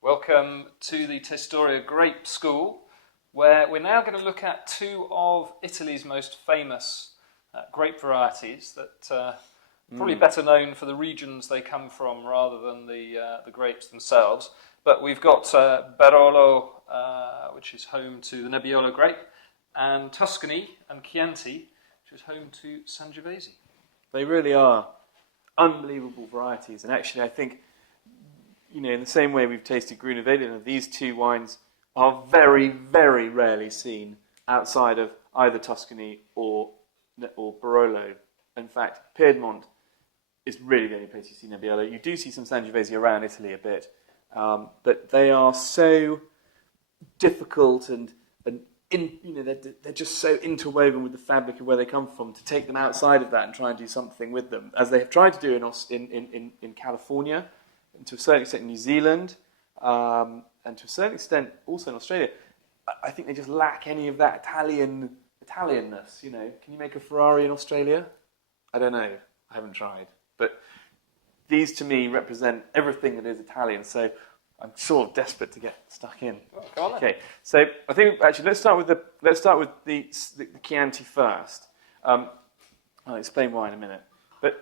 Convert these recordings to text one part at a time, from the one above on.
Welcome to the Tastoria Grape School, where we're now going to look at two of Italy's most famous grape varieties that are probably better known for the regions they come from rather than the grapes themselves. But we've got Barolo, which is home to the Nebbiolo grape, and Tuscany and Chianti, which is home to Sangiovese. They really are unbelievable varieties, and actually I think, in the same way we've tasted Gruna Veltliner, these two wines are very, very rarely seen outside of either Tuscany or Barolo. In fact, Piedmont is really the only place you see Nebbiolo. You do see some Sangiovese around Italy a bit, but they are so difficult and they're just so interwoven with the fabric of where they come from, to take them outside of that and try and do something with them, as they have tried to do in California, and to a certain extent in New Zealand, and to a certain extent also in Australia. I think they just lack any of that Italianness. Can you make a Ferrari in Australia? I don't know. I haven't tried. But these to me represent everything that is Italian. So I'm sort of desperate to get stuck in. Oh, go on then. Okay, so I think actually let's start with the Chianti first. I'll explain why in a minute. But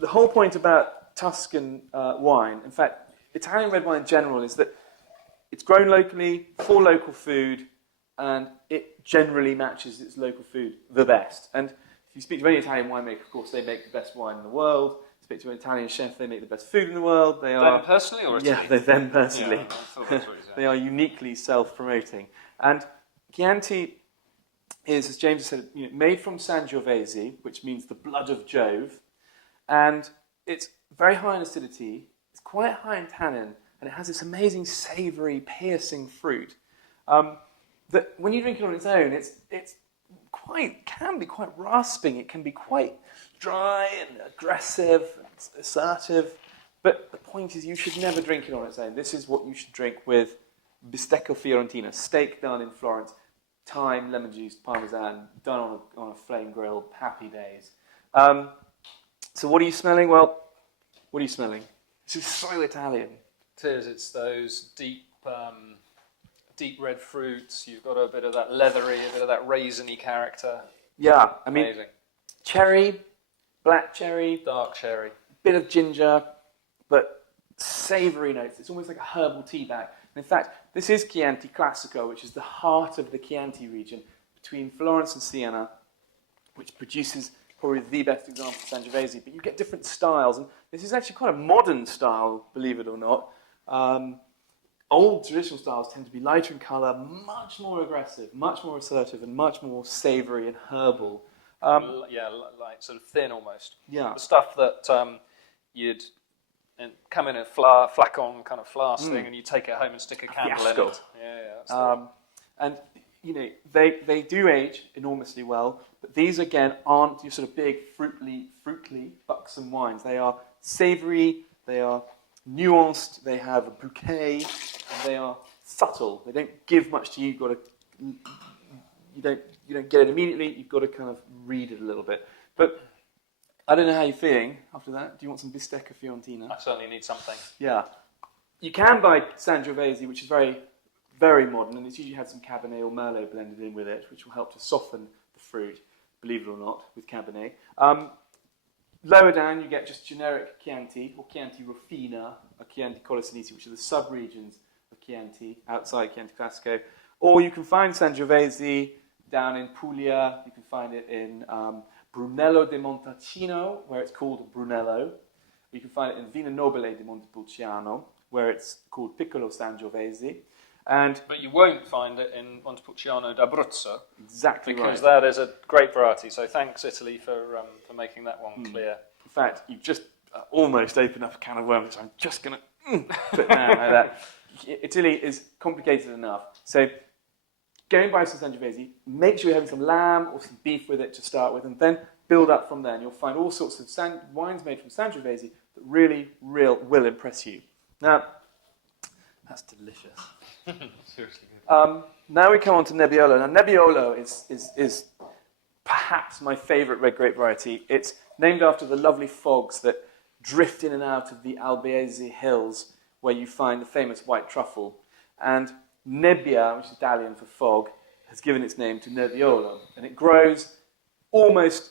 the whole point about Tuscan wine, in fact, Italian red wine in general, is that it's grown locally for local food, and it generally matches its local food the best. And if you speak to any Italian winemaker, of course, they make the best wine in the world. Speak to an Italian chef, they make the best food in the world. They are them personally or Italy? Yeah, they're them personally. Yeah, I thought that's what you said. They are uniquely self-promoting. And Chianti is, as James said, made from Sangiovese, which means the blood of Jove, and it's very high in acidity. It's quite high in tannin, and it has this amazing savoury, piercing fruit. That when you drink it on its own, can be quite rasping. It can be quite dry and aggressive, and assertive. But the point is, you should never drink it on its own. This is what you should drink with bistecca fiorentina, steak done in Florence, thyme, lemon juice, parmesan, done on a flame grill. Happy days. So what are you smelling? Well, what are you smelling? This is so Italian. It is. It's those deep red fruits. You've got a bit of that leathery, a bit of that raisiny character. Yeah, I mean, Amazing. cherry, black cherry, Dark cherry. bit of ginger, but savoury notes. It's almost like a herbal tea bag. In fact, this is Chianti Classico, which is the heart of the Chianti region between Florence and Siena, which produces probably the best example of Sangiovese. But you get different styles, and this is actually quite a modern style, believe it or not. Old traditional styles tend to be lighter in colour, much more aggressive, much more assertive, and much more savoury and herbal. Like sort of thin almost. Yeah. The stuff that you'd come in a flacon kind of flask thing, and you take it home and stick a candle in it. Yeah, that's the one. And they do age enormously well, but these again aren't your sort of big fruitly buxom wines. They are savoury, they are nuanced, they have a bouquet, and they are subtle. They don't give much to you. You don't get it immediately. You've got to kind of read it a little bit. But I don't know how you're feeling after that. Do you want some bistecca fiorentina? I certainly need something. Yeah. You can buy Sangiovese, which is very, very modern, and it's usually had some Cabernet or Merlot blended in with it, which will help to soften the fruit, believe it or not, with Cabernet. Lower down, you get just generic Chianti, or Chianti Rufina, or Chianti Collesinisi, which are the sub-regions of Chianti, outside Chianti Classico. Or you can find Sangiovese down in Puglia. You can find it in Brunello di Montalcino, where it's called Brunello. You can find it in Vino Nobile di Montepulciano, where it's called Piccolo Sangiovese. But you won't find it in Montepulciano d'Abruzzo. Exactly right. Because that is a great variety. So thanks, Italy, for making that one clear. In fact, you've just almost opened up a can of worms, so I'm just going to put it down like that. Italy is complicated enough. So go and buy some Sangiovese, make sure you're having some lamb or some beef with it to start with, and then build up from there. And you'll find all sorts of wines made from Sangiovese that really will impress you. Now, that's delicious. Seriously good. Now we come on to Nebbiolo. Now, Nebbiolo is perhaps my favourite red grape variety. It's named after the lovely fogs that drift in and out of the Albiese hills where you find the famous white truffle. And nebbia, which is Italian for fog, has given its name to Nebbiolo. And it grows almost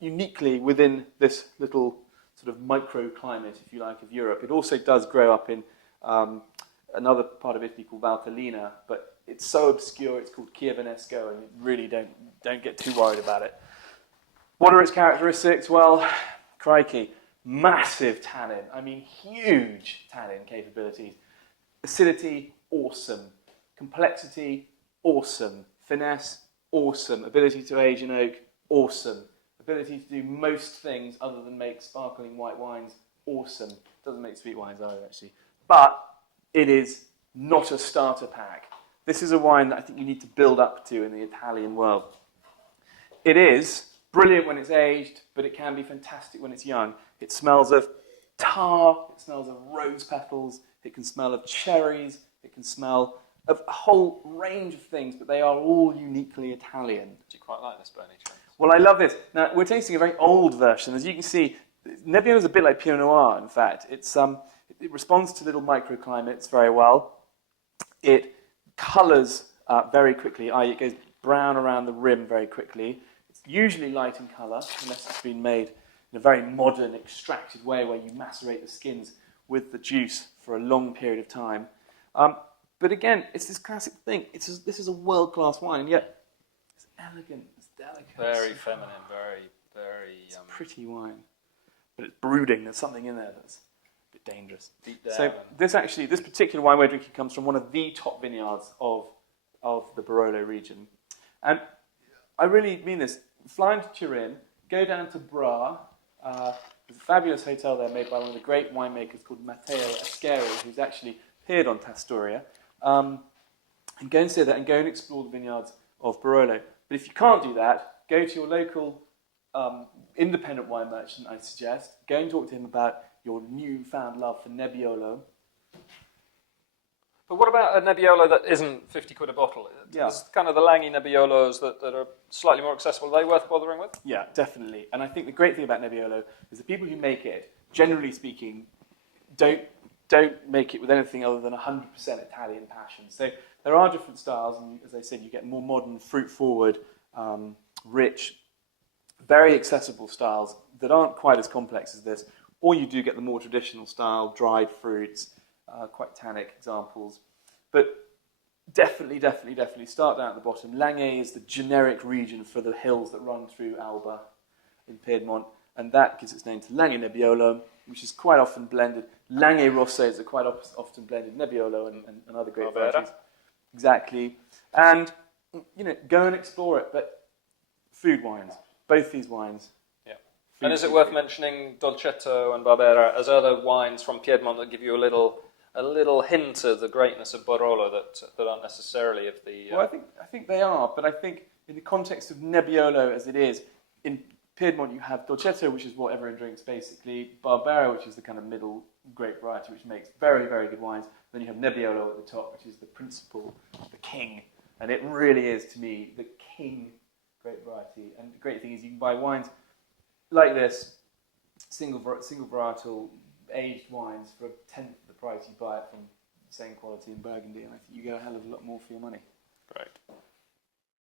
uniquely within this little sort of microclimate, if you like, of Europe. It also does grow up in another part of Italy called Valtellina, but it's so obscure, it's called Chiavanesco, and you really don't get too worried about it. What are its characteristics? Well, crikey, massive tannin. I mean, huge tannin capabilities. Acidity, awesome. Complexity, awesome. Finesse, awesome. Ability to age in oak, awesome. Ability to do most things other than make sparkling white wines, awesome. Doesn't make sweet wines either, actually. But it is not a starter pack. This is a wine that I think you need to build up to in the Italian world. It is brilliant when it's aged, but it can be fantastic when it's young. It smells of tar, it smells of rose petals, it can smell of cherries, it can smell of a whole range of things, but they are all uniquely Italian. Do you quite like this, Bernie? Well, I love this. Now, we're tasting a very old version. As you can see, Nebbiolo is a bit like Pinot Noir, in fact. It responds to little microclimates very well. It colours very quickly, i.e. it goes brown around the rim very quickly. It's usually light in colour, unless it's been made in a very modern, extracted way where you macerate the skins with the juice for a long period of time. But again, it's this classic thing. This is a world-class wine, and yet it's elegant, it's delicate. Very feminine, very... It's a pretty wine. But it's brooding. There's something in there that's a bit dangerous. Deep down. So this particular wine we're drinking comes from one of the top vineyards of the Barolo region. And I really mean this. Fly into Turin, go down to Bra. There's a fabulous hotel there made by one of the great winemakers called Matteo Escheri, who's actually appeared on Tastoria. And go and stay there and go and explore the vineyards of Barolo. But if you can't do that, go to your local independent wine merchant, I suggest. Go and talk to him about your newfound love for Nebbiolo. But what about a Nebbiolo that isn't 50 quid a bottle? Yeah. It's kind of the Langhi Nebbiolos that are slightly more accessible. Are they worth bothering with? Yeah, definitely. And I think the great thing about Nebbiolo is the people who make it, generally speaking, don't make it with anything other than 100% Italian passion. So there are different styles, and as I said, you get more modern, fruit-forward, rich, very accessible styles that aren't quite as complex as this, or you do get the more traditional style, dried fruits, quite tannic examples. But definitely start down at the bottom. Langhe is the generic region for the hills that run through Alba in Piedmont, and that gives its name to Langhe Nebbiolo, which is quite often blended. Langhe Rosés are quite often blended Nebbiolo and other great varieties. Exactly. And, go and explore it. But food wines, both these wines. Yeah. And is it worth mentioning Dolcetto and Barbera as other wines from Piedmont that give you a little hint of the greatness of Barolo that aren't necessarily of the... Well, I think they are, but I think in the context of Nebbiolo as it is, in Piedmont you have Dolcetto, which is what everyone drinks basically, Barbera, which is the kind of middle grape variety, which makes very, very good wines. Then you have Nebbiolo at the top, which is the principal, the king. And it really is, to me, the king grape variety. And the great thing is you can buy wines like this, single varietal, aged wines for a tenth of the price you buy it from the same quality in Burgundy. And I think you get a hell of a lot more for your money. Right.